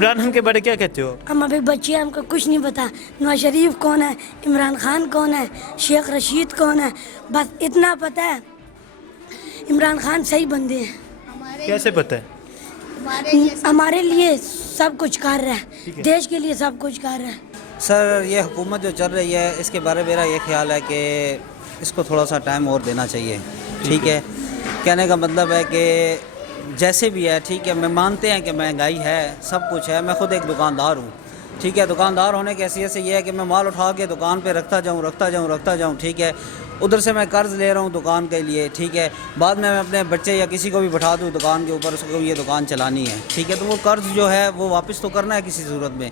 इमरान खान के बारे क्या कहते हो? हम अभी बच्चे हैं, हमको कुछ नहीं पता। नवाज शरीफ कौन है, इमरान खान कौन है, शेख रशीद कौन है, बस इतना पता है। इमरान खान सही बंदे हैं, कैसे पता है? हमारे लिए सब कुछ कर रहा है, देश के लिए सब कुछ कर रहा है। सर ये हुकूमत जो चल रही है इसके बारे में मेरा ये ख्याल है कि इसको थोड़ा सा टाइम और देना चाहिए। ठीक है, कहने का मतलब है कि जैसे भी है, ठीक है, मैं मानते हैं कि महंगाई है, सब कुछ है। मैं खुद एक दुकानदार हूँ, ठीक है। दुकानदार होने की हैसियत से ये है कि मैं माल उठा के दुकान पे रखता जाऊँ, ठीक है। उधर से मैं कर्ज़ ले रहा हूँ दुकान के लिए, ठीक है। बाद में मैं अपने बच्चे या किसी को भी बैठा दूँ दुकान के ऊपर, उसको ये दुकान चलानी है, ठीक है। तो वो कर्ज़ जो है वो वापस तो करना है किसी सूरत में।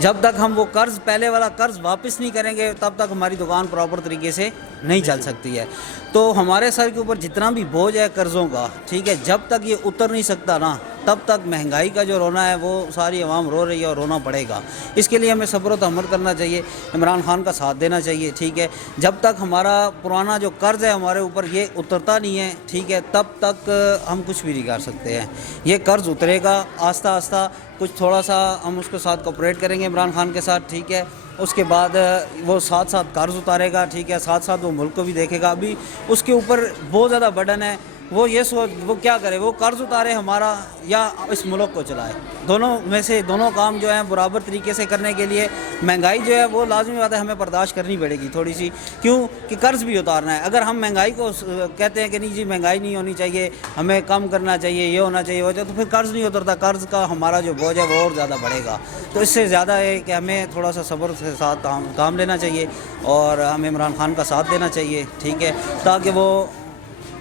जब तक हम वो कर्ज़, पहले वाला कर्ज़ वापस नहीं करेंगे तब तक हमारी दुकान प्रॉपर तरीके से नहीं चल सकती है। तो हमारे सर के ऊपर जितना भी बोझ है कर्ज़ों का, ठीक है, जब तक ये उतर नहीं सकता ना, तब तक महंगाई का जो रोना है वो सारी आवाम रो रही है और रोना पड़ेगा। इसके लिए हमें सब्र व तहम्मुल करना चाहिए, इमरान खान का साथ देना चाहिए, ठीक है। जब तक हमारा पुराना जो कर्ज़ है हमारे ऊपर ये उतरता नहीं है, ठीक है, तब तक हम कुछ भी नहीं कर सकते हैं। ये कर्ज़ उतरेगा आस्ता आस्ता, कुछ थोड़ा सा हम उसके साथ कोऑपरेट करेंगे इमरान खान के साथ, ठीक है। उसके बाद वो साथ साथ कर्ज़ उतारेगा, ठीक है, साथ साथ वो मुल्क को भी देखेगा। अभी उसके ऊपर बहुत ज़्यादा बर्डन है, वो ये सोच वो क्या करे, वो कर्ज़ उतारे हमारा या इस मुल्क को चलाए। दोनों में से दोनों काम जो हैं बराबर तरीके से करने के लिए महंगाई जो है वो लाजमी बात है, हमें बर्दाश्त करनी पड़ेगी थोड़ी सी, क्यों कि कर्ज़ भी उतारना है। अगर हम महंगाई को कहते हैं कि नहीं जी महंगाई नहीं होनी चाहिए, हमें कम करना चाहिए, ये होना चाहिए, तो फिर कर्ज़ नहीं उतरता, कर्ज़ का हमारा जो बोझ है वो और ज़्यादा बढ़ेगा। तो इससे ज़्यादा है कि हमें थोड़ा सा सब्र के साथ काम लेना चाहिए और हमें इमरान खान का साथ देना चाहिए, ठीक है, ताकि वो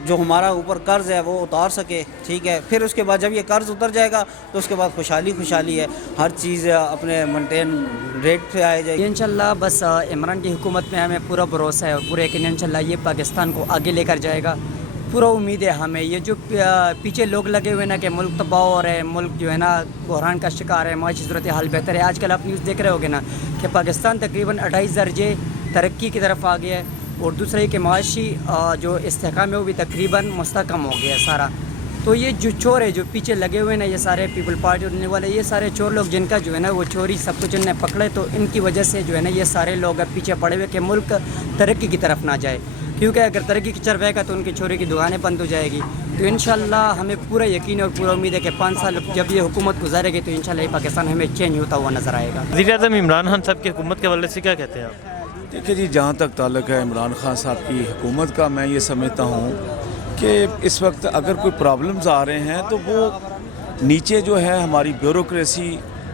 जो हमारा ऊपर कर्ज़ है वो उतार सके, ठीक है। फिर उसके बाद जब ये कर्ज़ उतर जाएगा तो उसके बाद खुशहाली है, हर चीज़ अपने मेंटेन रेट पे आ जाएगी इंशाल्लाह। बस इमरान की हुकूमत में हमें पूरा भरोसा है और पूरा यकीन इंशाल्लाह ये पाकिस्तान को आगे लेकर जाएगा, पूरा उम्मीद है हमें। ये जो पीछे लोग लगे हुए ना कि मुल्क तबाह हो रहा है, मुल्क जो है ना बहरान का शिकार है, माशी सूरत हाल बेहतर है। आजकल आप न्यूज़ देख रहे होगे ना कि पाकिस्तान तकरीबन 28 दर्जे तरक्की की तरफ आ गया है और दूसरा ये कि माशी जो इस्तेहकाम है वो भी तकरीबन मुस्तकम हो गया है सारा। तो ये जो चोर है जो पीछे लगे हुए ना, ये सारे पीपल पार्टी उड़ने वाले, ये सारे चोर लोग जिनका जो है ना वो चोरी सब कुछ इन्हें पकड़े, तो इनकी वजह से जो है ना ये सारे लोग अब पीछे पड़े हुए कि मुल्क तरक्की की तरफ ना जाए, क्योंकि अगर तरक्की की तरफ रहेगा तो उनकी चोरी की दुकानें बंद हो जाएगी। तो इंशाल्लाह हमें पूरा यकीन और पूरा उम्मीद है कि 5 साल जब ये हुकूमत गुजारेगी तो इंशाल्लाह ये पाकिस्तान हमें चेंज होता हुआ नज़र आएगा। वज़ीर-ए-आज़म इमरान खान साहब की हुकूमत के हवाले से क्या कहते हैं आप? देखिए जी, जहाँ तक ताल्लुक़ है इमरान खान साहब की हुकूमत का, मैं ये समझता हूँ कि इस वक्त अगर कोई प्रॉब्लम्स आ रहे हैं तो वो नीचे जो है हमारी ब्यूरोक्रेसी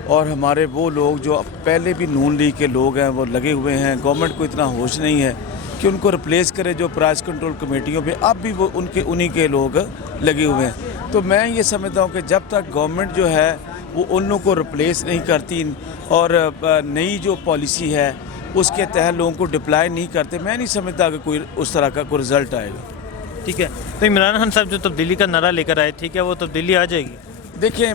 और हमारे वो लोग जो पहले भी नून लीग के लोग हैं वो लगे हुए हैं। गवर्नमेंट को इतना होश नहीं है कि उनको रिप्लेस करे, जो प्राइस कंट्रोल कमेटियों पे अब भी वो उन्हीं के लोग लगे हुए हैं। तो मैं ये समझता हूँ कि जब तक गवर्नमेंट जो है वो उन लोगों को रिप्लेस नहीं करती और नई जो पॉलिसी है उसके तहत लोगों को डिप्लाई नहीं करते, मैं नहीं समझता कि कोई उस तरह का कोई रिज़ल्ट आएगा। ठीक है, तो इमरान खान साहब जो तब्दीली का नारा लेकर आए, ठीक है, वो तब्दीली आ जाएगी? देखिए,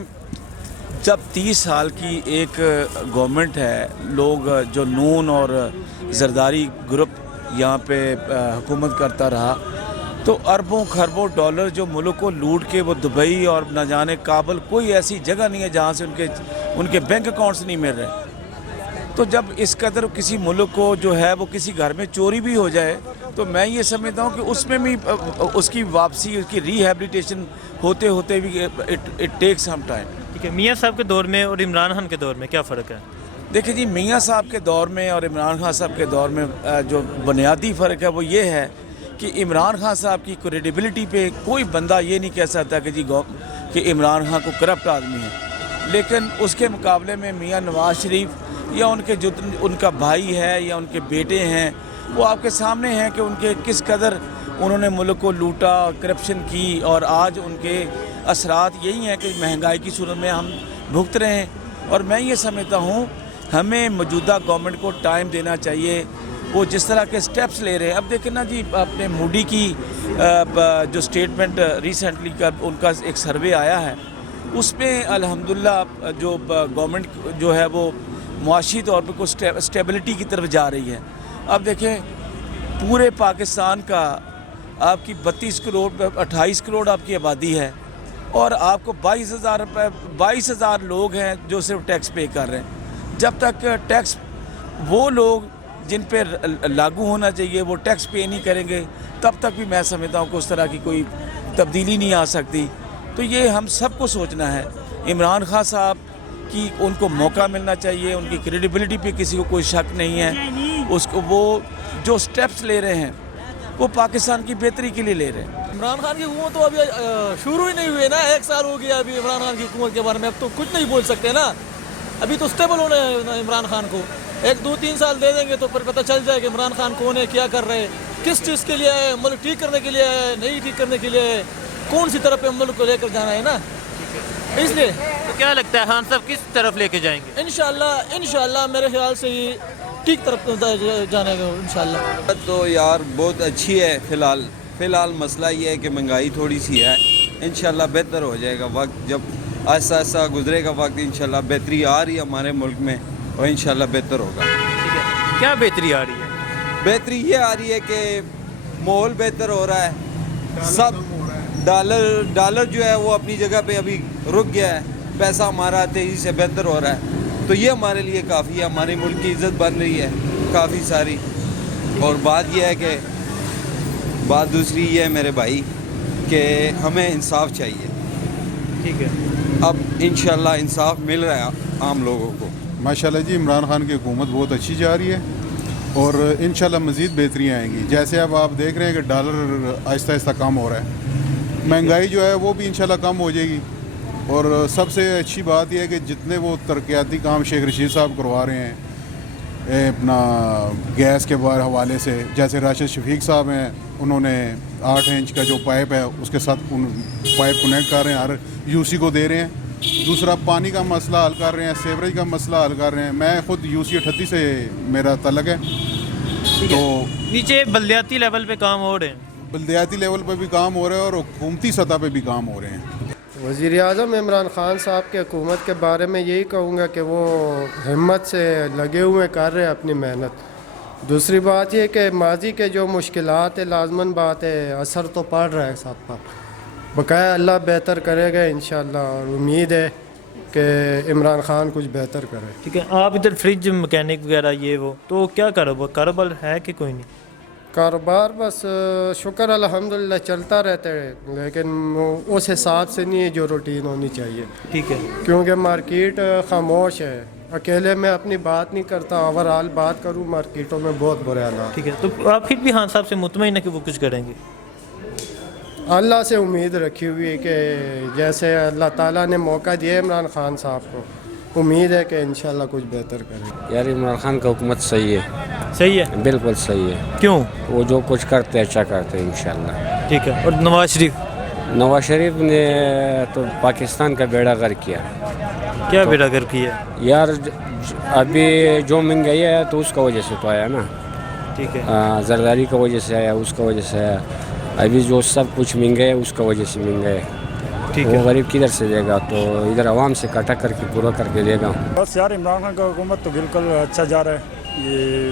जब 30 साल की एक गवर्नमेंट है, लोग जो नून और जरदारी ग्रुप यहाँ पे हुकूमत करता रहा, तो अरबों खरबों डॉलर जो मुल्क को लूट के वो दुबई और न जाने काबुल, कोई ऐसी जगह नहीं है जहाँ से उनके बैंक अकाउंट्स नहीं मिल रहे। तो जब इस कदर किसी मुल्क को जो है वो किसी घर में चोरी भी हो जाए तो मैं ये समझता हूँ कि उसमें भी उसकी वापसी, उसकी रिहैबिलिटेशन होते होते भी इट टेक्स सम टाइम। ठीक है, मियाँ साहब के दौर में और इमरान खान के दौर में क्या फ़र्क है? देखिए जी, मियाँ साहब के दौर में और इमरान खान साहब के दौर में जो बुनियादी फ़र्क है वो ये है कि इमरान खान साहब की क्रेडिबिलिटी पे कोई बंदा ये नहीं कह सकता कि इमरान खान को करप्ट आदमी है, लेकिन उसके मुकाबले में मियाँ नवाज शरीफ या उनका भाई है या उनके बेटे हैं, वो आपके सामने हैं कि उनके किस कदर उन्होंने मुल्क को लूटा, करप्शन की, और आज उनके असरात यही हैं कि महंगाई की सूरत में हम भुगत रहे हैं। और मैं ये समझता हूँ हमें मौजूदा गवर्नमेंट को टाइम देना चाहिए, वो जिस तरह के स्टेप्स ले रहे हैं। अब देखें ना जी, अपने मूडी की जो स्टेटमेंट रिसेंटली का उनका एक सर्वे आया है, उसमें अल्हम्दुलिल्लाह जो गवर्नमेंट जो है वो मुआशी तौर पर कुछ स्टेबिलिटी की तरफ जा रही है। अब देखें, पूरे पाकिस्तान का आपकी 32 करोड़ 28 करोड़ आपकी आबादी है اور آپ کو 22,000 روپے 22,000 لوگ ہیں جو صرف ٹیکس پے کر رہے ہیں. جب تک ٹیکس وہ لوگ جن پہ لاگو ہونا چاہیے وہ ٹیکس پے نہیں کریں گے تب تک بھی میں سمجھتا ہوں کہ اس طرح کی کوئی تبدیلی نہیں آ سکتی. تو یہ ہم سب کو سوچنا ہے. عمران خان صاحب کی ان کو موقع ملنا چاہیے. ان کی کریڈیبلٹی پہ کسی کو کوئی شک نہیں ہے. اس کو وہ جو سٹیپس لے رہے ہیں وہ پاکستان کی بہتری کے لیے لے رہے ہیں. عمران خان کی حکومت تو ابھی شروع ہی نہیں ہوئی ہے نا. 1 سال ہو گیا ابھی عمران خان کی حکومت کے بارے میں. اب تو کچھ نہیں بول سکتے نا. ابھی تو اسٹیبل ہونا ہے عمران خان کو. 1-2-3 سال دے دیں گے تو پھر پتہ چل جائے کہ عمران خان کون ہے, کیا کر رہے ہیں, کس چیز کے لیے ہے, ملک ٹھیک کرنے کے لیے ہے, نہیں ٹھیک کرنے کے لیے ہے, کون سی طرف پہ ملک کو لے کر جانا ہے نا. اس لیے تو کیا لگتا ہے خان صاحب کس طرف لے کے جائیں گے؟ انشاءاللہ میرے خیال سے یہ ٹھیک طرف جانے گا انشاءاللہ. تو یار بہت اچھی ہے. فی الحال مسئلہ یہ ہے کہ مہنگائی تھوڑی سی ہے. انشاءاللہ بہتر ہو جائے گا. وقت جب آہستہ آہستہ گزرے گا وقت انشاءاللہ بہتری آ رہی ہے ہمارے ملک میں اور انشاءاللہ بہتر ہوگا. ٹھیک ہے, کیا بہتری آ رہی ہے؟ بہتری یہ آ رہی ہے کہ ماحول بہتر ہو رہا ہے. سب ڈالر جو ہے وہ اپنی جگہ پہ ابھی رک گیا ہے. پیسہ ہمارا تیزی سے بہتر ہو رہا ہے. تو یہ ہمارے لیے کافی ہے. ہمارے ملک کی عزت بن رہی ہے کافی ساری. اور بات یہ ہے کہ بات دوسری یہ ہے میرے بھائی کہ ہمیں انصاف چاہیے. ٹھیک ہے, اب انشاءاللہ انصاف مل رہا ہے عام لوگوں کو. ماشاءاللہ جی عمران خان کی حکومت بہت اچھی جا رہی ہے اور انشاءاللہ مزید بہتریاں آئیں گی. جیسے اب آپ دیکھ رہے ہیں کہ ڈالر آہستہ آہستہ کم ہو رہا ہے. مہنگائی جو ہے وہ بھی انشاءاللہ کم ہو جائے گی. اور سب سے اچھی بات یہ ہے کہ جتنے وہ ترقیاتی کام شیخ رشید صاحب کروا رہے ہیں اپنا گیس کے حوالے سے, جیسے راشد شفیق صاحب ہیں انہوں نے 8 انچ کا جو پائپ ہے اس کے ساتھ پائپ کنیکٹ کر رہے ہیں, ہر یوسی کو دے رہے ہیں. دوسرا پانی کا مسئلہ حل کر رہے ہیں, سیوریج کا مسئلہ حل کر رہے ہیں. میں خود یوسی 38 سے میرا تعلق ہے. تو نیچے بلدیاتی لیول پہ کام ہو رہے ہیں. بلدیاتی لیول پہ بھی کام ہو رہا ہے اور حکومتی سطح پہ بھی کام ہو رہے ہیں. وزیر اعظم عمران خان صاحب کی حکومت کے بارے میں یہی کہوں گا کہ وہ ہمت سے لگے ہوئے کر رہے ہیں اپنی محنت. دوسری بات یہ کہ ماضی کے جو مشکلات ہے لازماً بات ہے اثر تو پڑ رہا ہے سب پر. بقایا اللہ بہتر کرے گا انشاءاللہ اور امید ہے کہ عمران خان کچھ بہتر کرے. ٹھیک ہے, آپ ادھر فریج مکینک وغیرہ یہ وہ تو کیا کاروبار ہے کہ کوئی نہیں؟ کاروبار بس شکر الحمدللہ چلتا رہتا ہے لیکن اس حساب سے نہیں ہے جو روٹین ہونی چاہیے. ٹھیک ہے, کیونکہ مارکیٹ خاموش ہے. اکیلے میں اپنی بات نہیں کرتا, اوور آل بات کروں مارکیٹوں میں بہت برے حالات. ٹھیک ہے, تو آپ پھر بھی خان صاحب سے مطمئن ہے کہ وہ کچھ کریں گے؟ اللہ سے امید رکھی ہوئی ہے کہ جیسے اللہ تعالیٰ نے موقع دیا عمران خان صاحب کو, امید ہے کہ انشاءاللہ کچھ بہتر کریں. یار عمران خان کا حکومت صحیح ہے. صحیح ہے, بالکل صحیح ہے. کیوں؟ وہ جو کچھ کرتے ہیں اچھا کرتے ہیں انشاءاللہ. ٹھیک ہے, اور نواز شریف نے تو پاکستان کا بیڑا غرق کیا. کیا بیڑا غرق کیا؟ یار ابھی جو مہنگائی ہے تو اس کا وجہ سے تو آیا نا. ٹھیک ہے, زرداری کا وجہ سے آیا, اس کا وجہ سے آیا. ابھی جو سب کچھ مہنگا ہے اس کا وجہ سے مہنگا ہے. ٹھیک وہ ہے, غریب کدھر سے دے گا؟ تو ادھر عوام سے کٹا کر کے پورا کر کے دے گا. بس یار عمران خان کا حکومت تو بالکل اچھا جا رہا ہے. یہ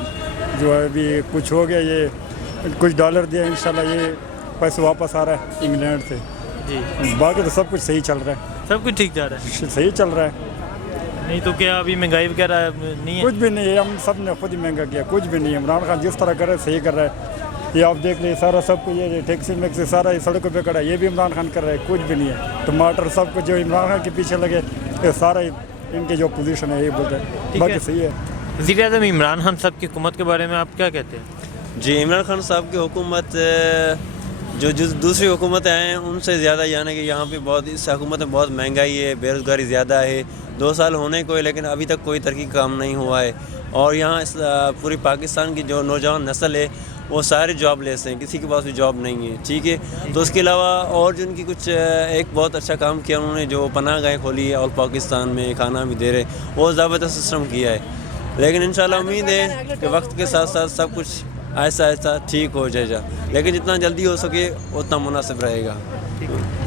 جو ہے ابھی کچھ ہو گیا, یہ کچھ ڈالر دیا انشاءاللہ یہ پیسے واپس آ رہا ہے انگلینڈ سے. جی, باقی تو سب کچھ صحیح چل رہا ہے. سب کچھ ٹھیک جا رہا ہے. صحیح چل رہا ہے. نہیں تو کیا ابھی مہنگائی وغیرہ نہیں ہے؟ کچھ بھی نہیں ہے, ہم سب نے خود ہی مہنگا کیا. کچھ بھی نہیں ہے. عمران خان جس طرح کر رہا ہے صحیح کر رہا ہے. یہ آپ دیکھ لیں سارا سب کچھ, یہ ٹیکسی میکسی سارا یہ سڑکوں پہ کھڑا ہے, یہ بھی عمران خان کر رہا ہے. کچھ بھی نہیں ہے. ٹماٹر سب کچھ جو عمران خان کے پیچھے لگے, یہ سارا ان کی جو پوزیشن ہے یہ بولتے ہیں. باقی صحیح ہے. وزیر اعظم عمران خان صاحب کی حکومت کے بارے میں آپ کیا کہتے ہیں؟ جی, عمران خان صاحب کی حکومت جو دوسری حکومتیں ہیں ان سے زیادہ, یعنی کہ یہاں پہ بہت اس حکومت میں بہت مہنگائی ہے, بے روزگاری زیادہ ہے. 2 سال ہونے کو ہے لیکن ابھی تک کوئی ترقی کام نہیں ہوا ہے. اور یہاں پوری پاکستان کی جو نوجوان نسل ہے وہ سارے جاب لیس ہیں, کسی کے پاس بھی جاب نہیں ہے. ٹھیک ہے, تو اس کے علاوہ اور جو ان کی کچھ ایک بہت اچھا کام کیا انہوں نے, جو پناہ گاہیں کھولی ہے اور پاکستان میں کھانا بھی دے رہے, وہ ضابطہ سسٹم کیا ہے. لیکن انشاءاللہ امید ہے کہ وقت کے ساتھ ساتھ سب کچھ آہستہ آہستہ ٹھیک ہو جائے گا, لیکن جتنا جلدی ہو سکے اتنا مناسب رہے گا.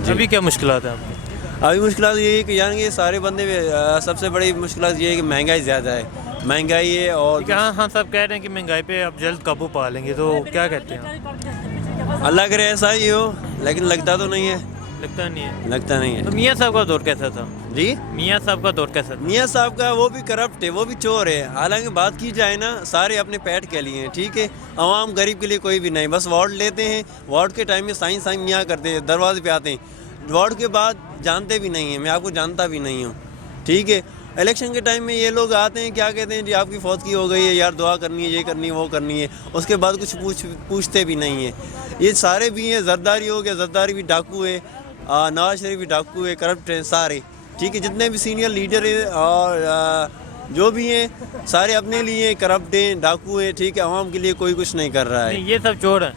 ابھی کیا مشکلات ہیں آپ کی؟ ابھی مشکلات یہ ہے کہ یعنی کہ سارے بندے میں سب سے بڑی مشکلات یہ ہے کہ مہنگائی زیادہ ہے. مہنگائی ہے اور ہاں صاحب کہہ رہے ہیں کہ مہنگائی پہ اب جلد قابو پا لیں گے, تو کیا کہتے ہیں؟ اللہ کرے ایسا ہی ہو, لیکن لگتا تو نہیں ہے. लगता नहीं है। लगता नहीं तो है। मियाँ साहब का दौर कैसा था? जी, मियाँ साहब का दौर कैसा था? मियाँ साहब का वो भी करप्ट है, वो भी चोर है। हालांकि बात की जाए ना, सारे अपने पेट के लिए हैं, ठीक है। आवाम गरीब के लिए कोई भी नहीं, बस वार्ड लेते हैं, वार्ड के टाइम में साइन साइन मियाँ करते हैं, दरवाजे पे आते हैं, वार्ड के बाद जानते भी नहीं हैं, मैं आपको जानता भी नहीं हूँ, ठीक है। इलेक्शन के टाइम में ये लोग आते हैं, क्या कहते हैं जी आपकी फौत की हो गई है यार, दुआ करनी है, ये करनी है, वो करनी है, उसके बाद कुछ पूछते भी नहीं हैं। ये सारे भी हैं, जरदारी हो गया, जरदारी भी डाकू है, नवाज शरीफ भी डाकू है, करप्ट हैं सारे, ठीक है। जितने भी सीनियर लीडर हैं और जो भी हैं सारे अपने लिए करप्ट हैं, डाकू हैं, ठीक है। आवाम के लिए कोई कुछ नहीं कर रहा है। नहीं, ये सब चोर हैं।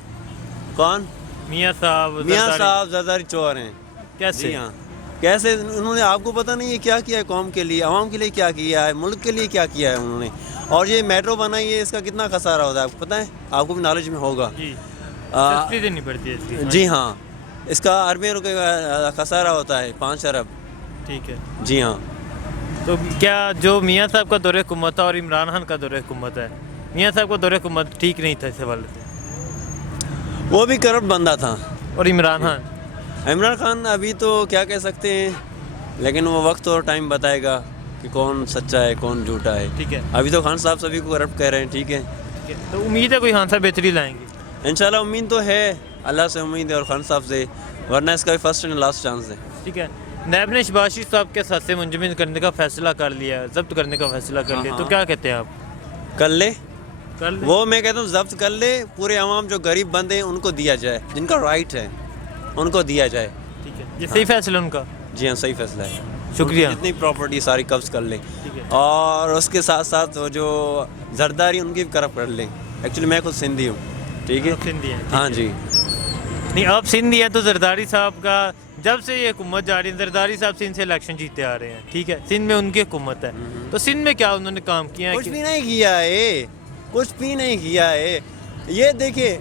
कौन? मियाँ साहब, मियाँ जरदारी। साहब जरदारी चोर हैं। कैसे? जी हाँ, कैसे? उन्होंने, आपको पता नहीं है क्या किया है कौम के लिए, आवाम के लिए क्या किया है, मुल्क के लिए क्या किया है उन्होंने। और ये मेट्रो बनाई है, इसका कितना खसारा होता है आपको पता है? आपको भी नॉलेज में होगा। जी, सब्सिडी देनी पड़ती है इसकी। जी हाँ, इसका अरबों रुपये का खसारा होता है, 5 अरब। ठीक है। जी हाँ। तो क्या जो मियाँ साहब का दौरे हुकूमत था और इमरान खान का दौरे हुकूमत है, मियाँ साहब का दौरे हुकूमत ठीक नहीं था इस हवाले से? वो भी करप्ट बंदा था। और इमरान खान अभी तो क्या कह सकते हैं, लेकिन वो वक्त और टाइम बताएगा कि कौन सच्चा है कौन झूठा है, ठीक है। अभी तो खान साहब सभी को करप्ट कह रहे हैं, ठीक है। तो उम्मीद है कोई खान साहब बेहतरी लाएंगे? इंशाल्लाह उम्मीद तो है, अल्लाह से उम्मीद है और खान साहब से, वरना इसका भी फर्स्ट एंड लास्ट चांस है। ठीक है। नैब ने शहबाज शरीफ साहब के साथ से मुंजमद करने का फैसला कर लिया, जब्त करने का फैसला कर लिया, तो क्या कहते हैं आप? कर ले, वो मैं कहता हूँ जब्त कर ले, पूरे आवाम जो गरीब बंदे हैं उनको दिया जाए, जिनका राइट है उनको दिया जाए। ठीक है, ये सही फैसला उनका? जी हाँ, सही फैसला है। शुक्रिया। जितनी प्रॉपर्टी सारी कब्ज कर लें, ठीक है। और उसके साथ साथ वो जो जरदारी उनकी भी करप्ट कर लें। एक्चुअली मैं खुद सिंधी हूँ, ठीक है। सिंधी है? हाँ जी। नहीं, आप सिंधी हैं तो जरदारी साहब का जब से ये हुकूमत जा रही है, जरदारी साहब सिंध से इलेक्शन जीते आ रहे हैं, ठीक है। सिंध में उनकी हुकूमत है, तो सिंध में क्या उन्होंने काम किया है? कुछ भी नहीं किया है, कुछ भी नहीं किया है। ये देखिए,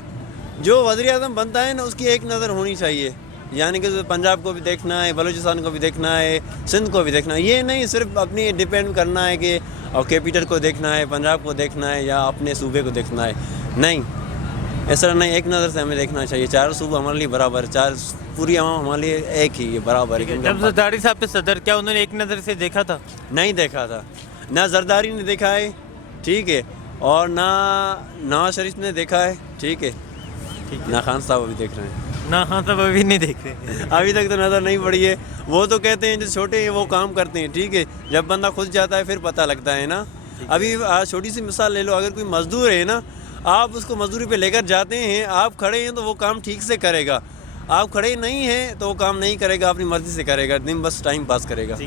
जो वज़ीर आज़म बनता है ना, उसकी एक नज़र होनी चाहिए, यानी कि पंजाब को भी देखना है, बलूचिस्तान को भी देखना है, सिंध को भी देखना है। ये नहीं सिर्फ अपनी डिपेंड करना है कि और कैपिटल को देखना है, पंजाब को देखना है या अपने सूबे को देखना है, नहीं, इस तरह नहीं। एक नज़र से हमें देखना चाहिए, चारों सूबे हमारे लिए बराबर, चार पूरी आवाम हमारे लिए एक ही है, बराबर है। जब जरदारी साहब पे सदर, क्या उन्होंने एक नज़र से देखा था? नहीं देखा था, ना जरदारी ने देखा है, ठीक है, और ना नवाज शरीफ ने देखा है, ठीक है, ना खान साहब अभी देख रहे हैं, ना खान साहब अभी नहीं देख रहे अभी तक तो नज़र नहीं पड़ी है। वो तो कहते हैं जो छोटे हैं वो काम करते हैं, ठीक है, जब बंदा खुद जाता है फिर पता लगता है ना। अभी छोटी सी मिसाल ले लो, अगर कोई मजदूर है ना, आप उसको मजदूरी पे लेकर जाते हैं, आप खड़े हैं तो वो काम ठीक से करेगा, आप खड़े नहीं हैं तो वो काम नहीं करेगा, अपनी मर्ज़ी से करेगा, दिन बस टाइम पास करेगा।